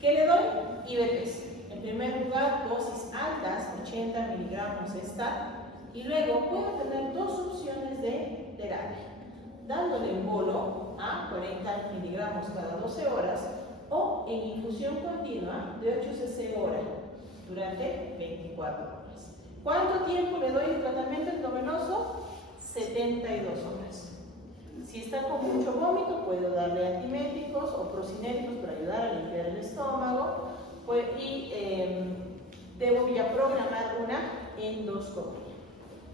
¿Qué le doy? IBPs. En primer lugar, dosis altas, 80 miligramos de STAT, y luego puedo tener dos opciones de terapia, dándole un bolo a 40 miligramos cada 12 horas o en infusión continua de 8 cc hora durante 24 horas. ¿Cuánto tiempo le doy el tratamiento endovenoso? 72 horas. Si está con mucho vómito, puedo darle antiméticos o procinéticos para ayudar a limpiar el estómago y debo ya programar una endoscopía.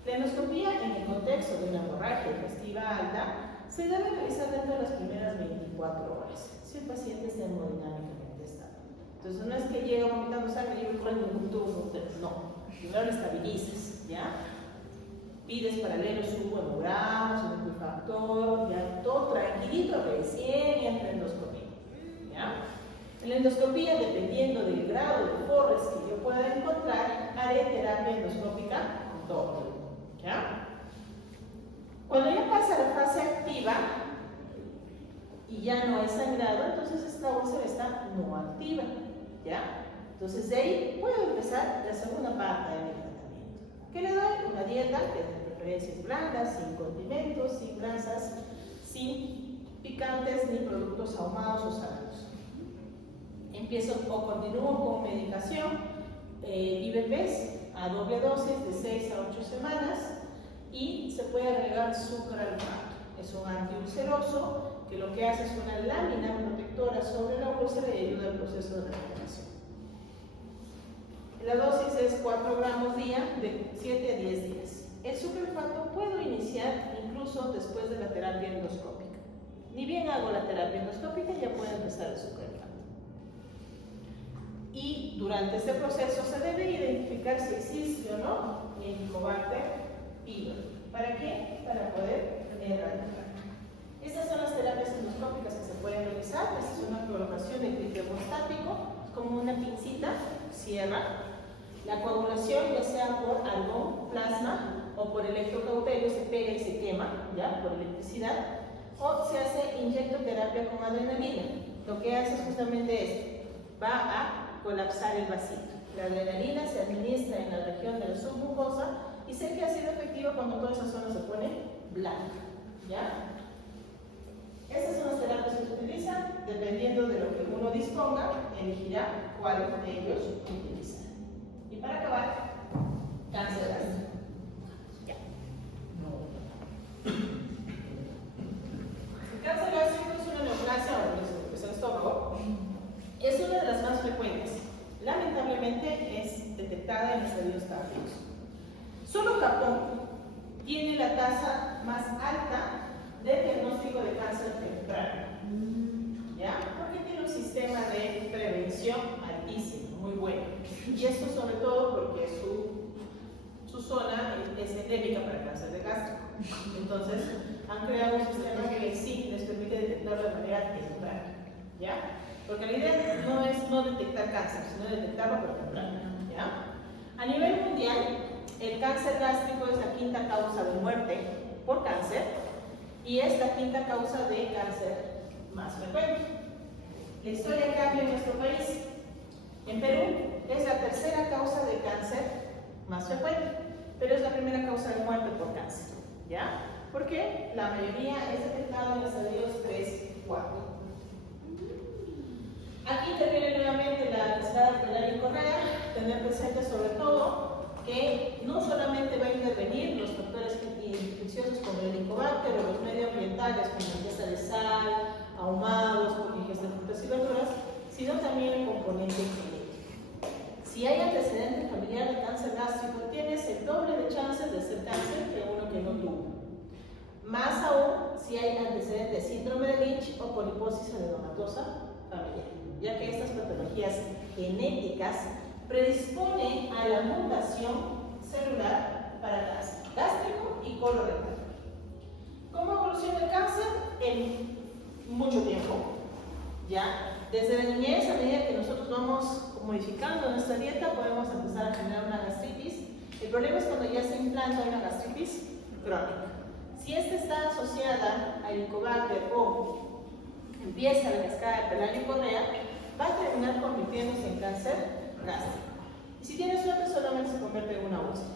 La endoscopía, en el contexto de una hemorragia digestiva alta, se debe realizar dentro de las primeras 24 horas, si el paciente está hemodinámicamente estable. Entonces, no es que llega vomitando sangre y yo con ningún tubo, no. Primero lo estabilizas, ¿ya? Pides paralelo su hemograma, su equifactor, ya todo tranquilito, recién entra en endoscopía, ¿ya? En la endoscopía, dependiendo del grado de Forrest que yo pueda encontrar, haré terapia endoscópica doble, ¿ya? Cuando ya pasa la fase activa y ya no hay sangrado, entonces esta úlcera está no activa, ¿ya? Entonces de ahí puedo empezar la segunda parte de mi tratamiento. ¿Qué le doy? Una dieta de preferencias blandas, sin condimentos, sin grasas, sin picantes ni productos ahumados o salados. Empiezo o continúo con medicación, IBPs a doble dosis de 6 a 8 semanas y se puede agregar sucralfato. Es un antiulceroso que lo que hace es una lámina protectora sobre la úlcera y ayuda al proceso de recuperación. La dosis es 4 gramos día de 7 a 10 días. El sucralfato puedo iniciar incluso después de la terapia endoscópica. Ni bien hago la terapia endoscópica, ya puedo empezar el sucralfato. Y durante este proceso se debe identificar si existe o no Helicobacter pylori. ¿Para qué? Para poder erradicar. una pincita, cierra. La coagulación, ya sea por algún plasma o por electrocauterio, se pega y se quema, ¿ya? Por electricidad. O se hace inyectoterapia con adrenalina. Lo que hace justamente es, va a colapsar el vasito. La adrenalina se administra en la región de la submucosa y sé que ha sido efectivo cuando toda esa zona se pone blanca, ¿ya? Estas son las terapias que se utilizan. Dependiendo de lo que uno disponga, elegirá cuál de ellos utilizar. Y para acabar, cáncer gástrico. Ya. El cáncer gástrico es una neoplasia o del estómago. Es una de las más frecuentes. Lamentablemente es detectada en estadios tardíos. Solo Japón tiene la tasa más alta de diagnóstico de cáncer temprano. ¿Ya? Porque tiene un sistema de prevención altísimo, muy bueno. Y esto sobre todo porque su zona es endémica para cáncer de gástrico. Entonces, han creado un sistema que sí les permite detectarlo de manera temprana. ¿Ya? Porque la idea no es no detectar cáncer, sino detectarlo pero temprano. ¿Ya? A nivel mundial, el cáncer gástrico es la quinta causa de muerte por cáncer y es la quinta causa de cáncer más frecuente. La historia cambia en nuestro país. En Perú es la tercera causa de cáncer más frecuente, pero es la primera causa de muerte por cáncer. ¿Ya? Porque la mayoría es detectada en estadios 3 y 4. Aquí interviene nuevamente la cascada Pelayo Correa, tener presente sobre todo que no solamente va a intervenir los factores infecciosos como el helicobacter o los medioambientales como la ingesta de sal, ahumados, por ingesta de frutas y verduras, sino también el componente genético. Si hay antecedente familiar de cáncer gástrico, tienes el doble de chances de ser cáncer que uno que no tuvo. Más aún si hay antecedente de síndrome de Lynch o poliposis adenomatosa familiar, ya que estas patologías genéticas predisponen a la mutación celular para cáncer gástrico y colorectal. ¿Cómo evoluciona el cáncer? En mucho tiempo, ¿ya? Desde la niñez, a medida que nosotros vamos modificando nuestra dieta, podemos empezar a generar una gastritis. El problema es cuando ya se implanta una gastritis crónica. Si esta está asociada al Helicobacter o empieza la cascada de Pelayo y Correa, va a terminar convirtiéndose en cáncer gástrico. Y si tiene suerte, solamente se convierte en una úlcera.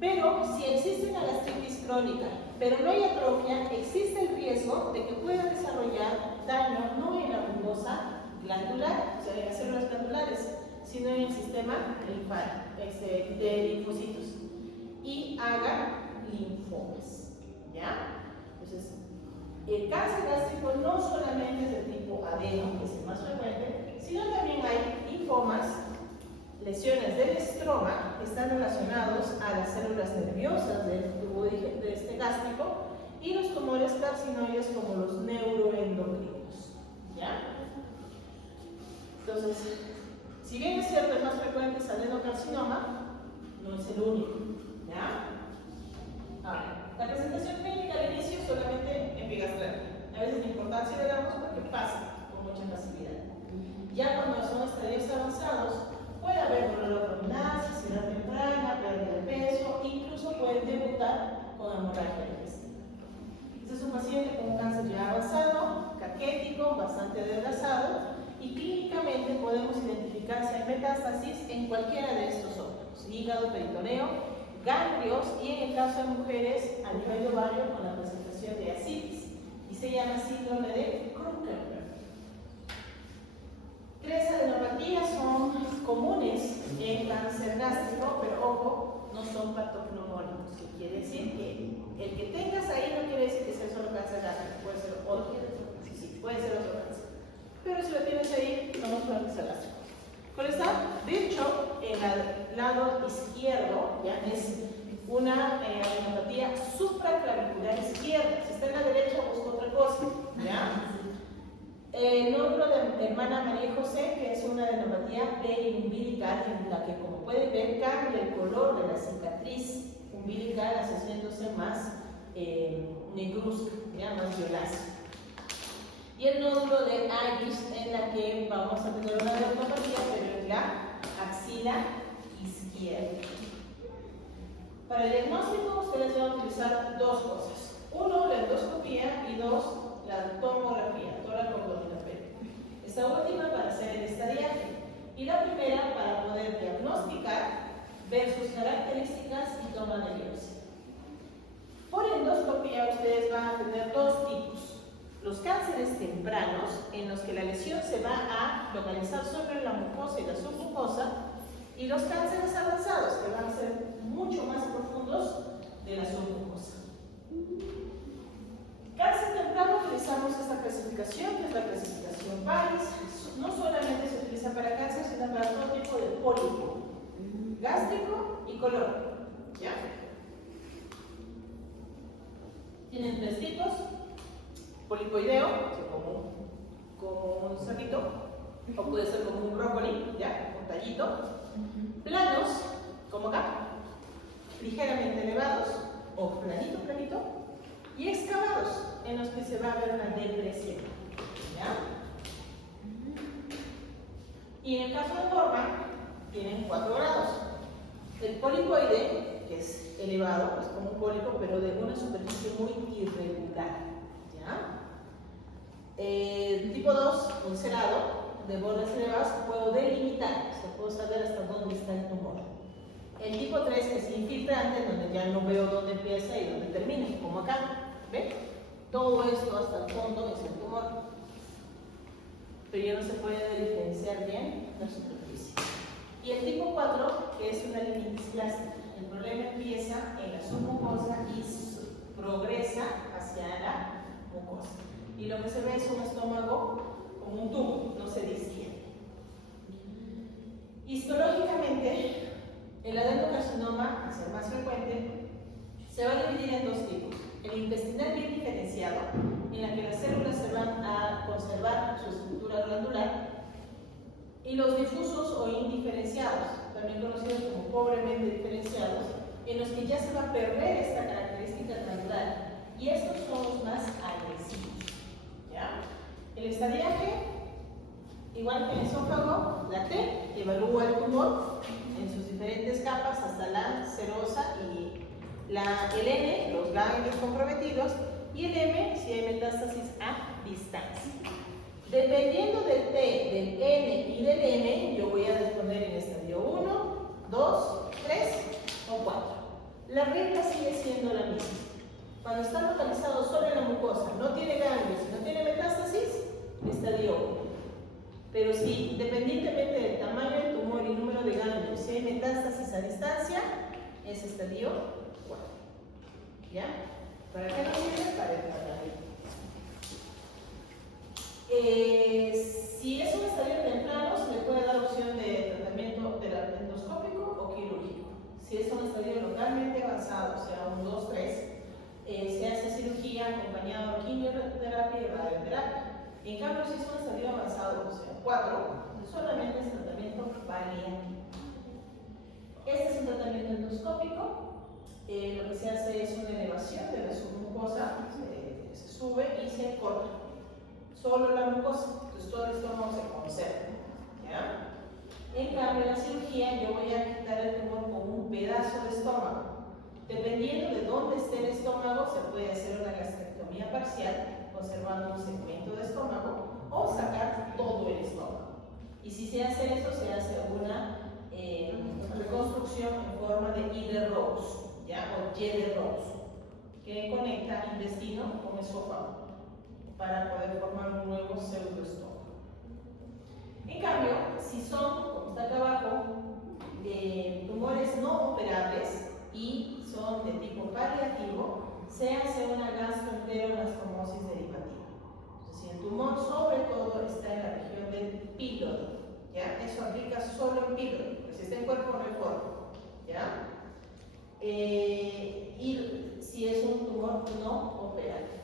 Pero si existe una gastritis crónica, pero no hay atrofia, existe el riesgo de que pueda desarrollar daño no en la mucosa glandular, o sea, en las células glandulares, sino en el sistema de linfocitos y haga linfomas. ¿Ya? Entonces, el cáncer gástrico no solamente es del tipo adeno, que es el más frecuente, sino también hay linfomas, lesiones del estroma que están relacionados a las células nerviosas del tubo de este gástrico y los tumores carcinoides como los neuroendocrinos. ¿Ya? Entonces, si bien es cierto el más frecuente es adenocarcinoma, no es el único. ¿Ya? Ahora, la presentación clínica al inicio solamente epigastrales. A veces la importancia le damos porque pasa con mucha facilidad. Ya cuando son estadios avanzados, puede haber dolor abdominal, saciedad temprana, pérdida de peso, incluso pueden debutar con hemorragia intestinal. Este es un paciente con un cáncer ya avanzado, caquético, bastante adelgazado, y clínicamente podemos identificar si hay metástasis en cualquiera de estos órganos: hígado, peritoneo, ganglios y, en el caso de mujeres, a nivel de ovario con la presentación de ascitis, y se llama síndrome de Krukenberg. 3 adenopatías son comunes en cáncer gástrico, pero ojo, no son patognomónicos, que quiere decir que el que tengas ahí no quiere decir que sea solo cáncer gástrico, puede ser otro, sí, puede ser otro cáncer. Pero si lo tienes ahí, no nos puede ser gástrico. Con esta, de hecho, en el lado izquierdo, ya es una adenopatía supraclavicular izquierda. Si está en la derecha, busca otra cosa, ¿ya? El nódulo de hermana María José, que es una adenopatía periumbilical, en la que, como pueden ver, cambia el color de la cicatriz umbilical, haciéndose más negruzca, ¿ya? Más violácea. y el nódulo de Irish, en la que vamos a tener una dermatopatía, pero en la axila izquierda. Para el diagnóstico ustedes van a utilizar dos cosas. Uno, la endoscopía, y dos, la tomografía, tóraco-abdominopélvico. Esta última para hacer el estadiaje y la primera para poder diagnosticar, ver sus características y toma de biopsia. Por endoscopía ustedes van a tener dos tipos. Los cánceres tempranos, en los que la lesión se va a localizar sobre la mucosa y la submucosa, y los cánceres avanzados, que van a ser mucho más profundos de la submucosa. Cáncer temprano utilizamos esta clasificación, que es la clasificación Paris. No solamente se utiliza para cáncer, sino para todo tipo de pólipo, gástrico y colónico. ¿Ya? Tienen tres tipos: polipoideo, como un saquito, o puede ser como un brócoli, ¿ya? Un tallito. Planos, como acá, ligeramente elevados, o planito, y excavados, en los que se va a ver una depresión. ¿Ya? Y en el caso de Norman, tienen 4 grados. El polipoide, que es elevado, es como un pólipo, pero de una superficie muy irregular. ¿Ya? El tipo 2, ulcerado, de bordes elevados, puedo delimitar, o sea, puedo saber hasta dónde está el tumor. El tipo 3 es infiltrante, donde ya no veo dónde empieza y dónde termina, como acá. ¿Ven? Todo esto hasta el fondo es el tumor. Pero ya no se puede diferenciar bien la superficie. Y el tipo 4, que es una liminitis plástica. El problema empieza en la submucosa y progresa hacia la mucosa. Y lo que se ve es un estómago como un tubo, no se distiende. Histológicamente, el adenocarcinoma, a ser más frecuente, se va a dividir en dos tipos. El intestinal bien diferenciado, en la que las células se van a conservar su estructura glandular, y los difusos o indiferenciados, también conocidos como pobremente diferenciados, en los que ya se va a perder esta característica glandular, y estos son los más agresivos. ¿Ya? El estadiaje, igual que el esófago, la T evalúa el tumor en sus diferentes capas hasta la serosa, y el N, los ganglios comprometidos, y el M, si hay metástasis a distancia. Dependiendo del T, del N y del M, yo voy a responder en estadio 1, 2, 3 o 4. La regla sigue siendo la misma. Cuando está localizado solo en la mucosa, no tiene ganglios, no tiene metástasis, estadio 1. Pero si, independientemente del tamaño del tumor y número de ganglios, si hay metástasis a distancia, es estadio 4. ¿Ya? ¿Para qué nos sirve? Para el tratamiento. Si es un estadio temprano, se le puede dar opción de tratamiento endoscópico o quirúrgico. Si es un estadio localmente avanzado, o sea, un 2, 3, se hace cirugía acompañado de quimioterapia y radioterapia. En cambio, si es un estadio avanzado, o sea, 4, solamente es tratamiento paliativo. Este es un tratamiento endoscópico. Lo que se hace es una elevación de la submucosa, se sube y se corta solo la mucosa, entonces todo el estómago se conserva. ¿Ya? En cambio, en la cirugía yo voy a quitar el tumor con un pedazo de estómago. Dependiendo de dónde esté el estómago, se puede hacer una gastrectomía parcial, conservando un segmento de estómago, o sacar todo el estómago. Y si se hace eso, se hace una reconstrucción en forma de I de Rose, ¿ya? O Y de Rose, que conecta intestino con esófago para poder formar un nuevo pseudoestómago. En cambio, si son, como está acá abajo, tumores no operables y son de tipo paliativo, se hace una gastroenteroanastomosis derivativa. Si el tumor sobre todo está en la región del píloro, ¿ya? Eso aplica solo en píloro, porque si está en cuerpo no hay forma, ¿ya? Y si es un tumor no operable.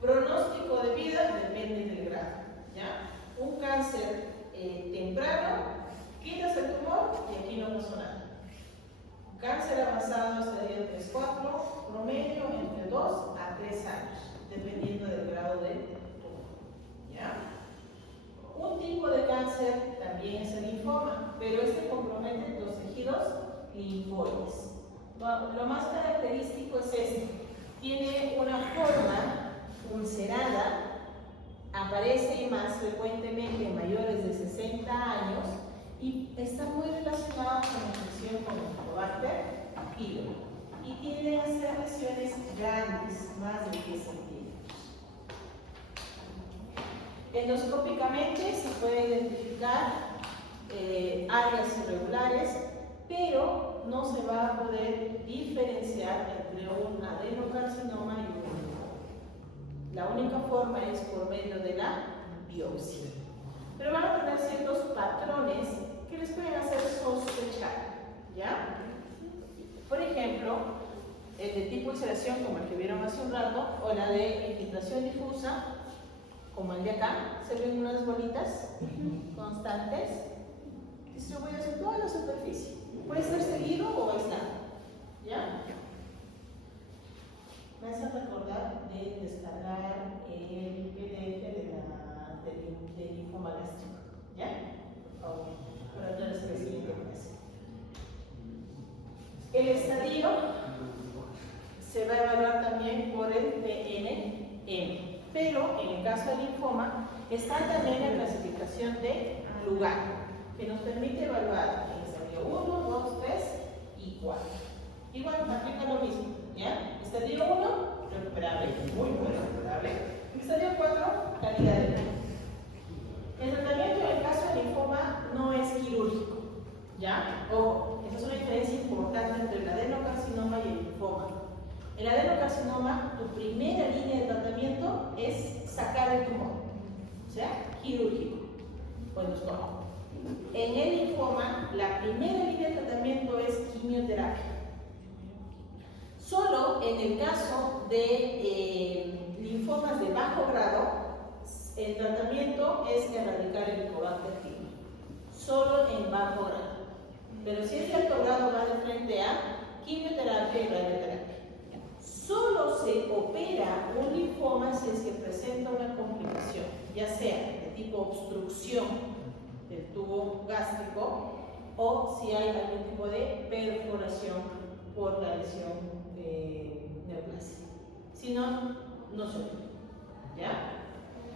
Pronóstico de vida depende del grado, ¿ya? Un cáncer temprano, quitas el tumor y aquí no pasó nada. Un cáncer avanzado estaría 3-4, promedio entre 2 a 3 años, dependiendo del grado del tumor. linfoides. Lo más característico es este. Tiene una forma ulcerada, aparece más frecuentemente en mayores de 60 años y está muy relacionado con la infección con el Helicobacter pylori. Y tiene a ser lesiones grandes, más de 10 centímetros. Endoscópicamente se puede identificar áreas irregulares, pero no se va a poder diferenciar entre un adenocarcinoma y un linfoma. La única forma es por medio de la biopsia. Pero van a tener ciertos patrones que les pueden hacer sospechar, ¿ya? Por ejemplo, el de tipo ulceración, como el que vieron hace un rato, o la de infiltración difusa, como el de acá, se ven unas bolitas constantes distribuidas en toda la superficie. Puede ser seguido o aislado, ¿ya? Me hace recordar de descargar el PDF del linfoma gástrico, ¿ya? Por favor, para toda la siguiente clase. El estadio se va a evaluar también por el PNM, pero en el caso del linfoma está también la clasificación de lugar, que nos permite evaluar el estadio 1, 2, 3 y 4. Igual aplica lo mismo, ¿ya? Estadio 1, recuperable, muy recuperable. Estadio 4, calidad de vida. El tratamiento en el caso del linfoma no es quirúrgico, ¿ya? Ojo, esa es una diferencia importante entre el adenocarcinoma y el linfoma. El adenocarcinoma, tu primera línea de tratamiento es sacar el tumor, o sea, quirúrgico, o endoscópico. En el linfoma, la primera línea de tratamiento es quimioterapia. Solo en el caso de linfomas de bajo grado, el tratamiento es erradicar el Helicobacter pylori. Solo en bajo grado. Pero si es de alto grado, va de frente a quimioterapia y radioterapia. Solo se opera un linfoma si es que presenta una complicación, ya sea de tipo obstrucción del tubo gástrico o si hay algún tipo de perforación por la lesión neoplásica. Si no, no se opera. ¿Ya?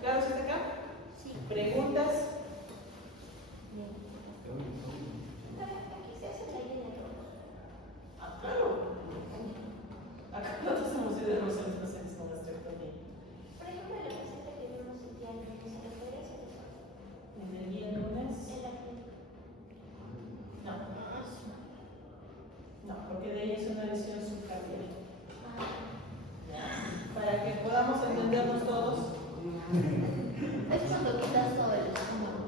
¿Claro hasta acá? Sí. ¿Preguntas? Aquí se hace la línea roja. Ah, claro. Acá nosotros hemos ido a los pacientes con gastrectomía. Por ejemplo, la receta que vimos el día lunes, ¿se lo podría hacer eso? En el día lunes. En la clínica. No. No, porque de ahí es una lesión subcardíaca. Para que podamos entendernos todos. Es cuando quitas todo el estómago.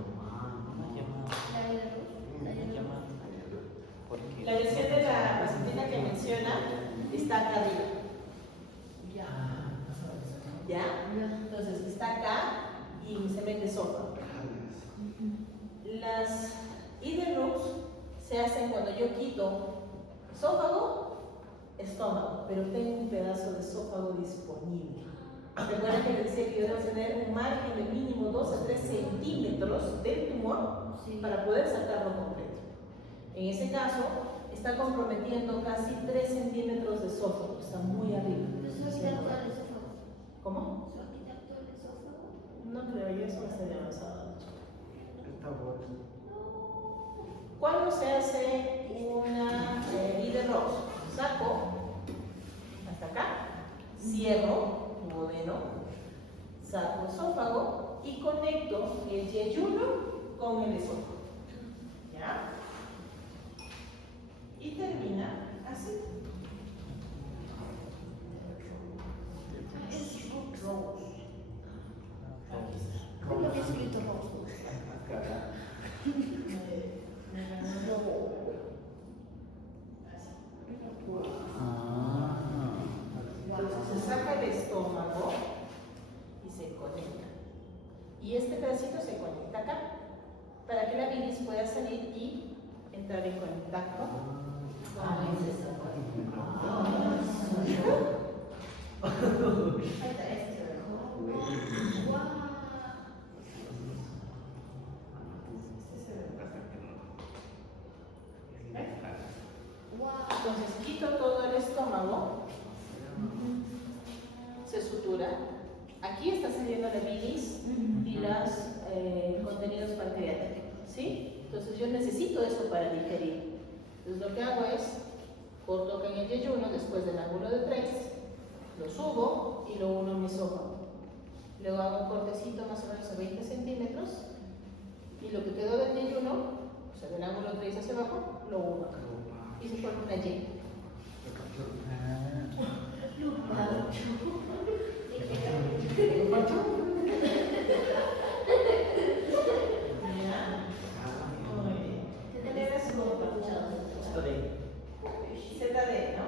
La lesión de la pacientina que menciona está acá arriba. ¿Ya? Entonces está acá y se mete esófago. Las IDRUX se hacen cuando yo quito esófago, estómago, pero tengo un pedazo de esófago disponible. Recuerden que les decía que yo debo tener un margen de mínimo 2 a 3 centímetros del tumor para poder sacarlo completo. En ese caso, está comprometiendo casi 3 centímetros de esófago, está muy arriba. ¿Cómo? No creo, yo eso no estaría avanzado. Está bueno. ¿Cuándo se hace una IDROX? Saco hasta acá, cierro duodeno, saco esófago y conecto el yeyuno con el esófago. ¿Ya? Y termina así. Aquí está. ¿Cómo había escrito rojo? Me ganó. Entonces se saca el estómago y se conecta. Y este pedacito se conecta acá para que la bilis pueda salir y entrar en contacto con el estómago. estructura, aquí está saliendo la bilis y los contenidos pancreáticos, ¿sí? Entonces yo necesito eso para digerir. Entonces lo que hago es, corto acá en el yeyuno después del ángulo de 3, lo subo y lo uno en mi esófago. Luego hago un cortecito más o menos a 20 centímetros y lo que quedó del yeyuno, o sea del ángulo 3 hacia abajo, lo uno acá. Y se forma una Y. ZD, ¿no?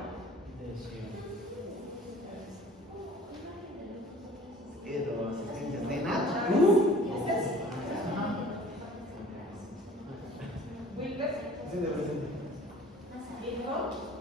Asistentes de nada. Wilber, Sí, de repente. Info,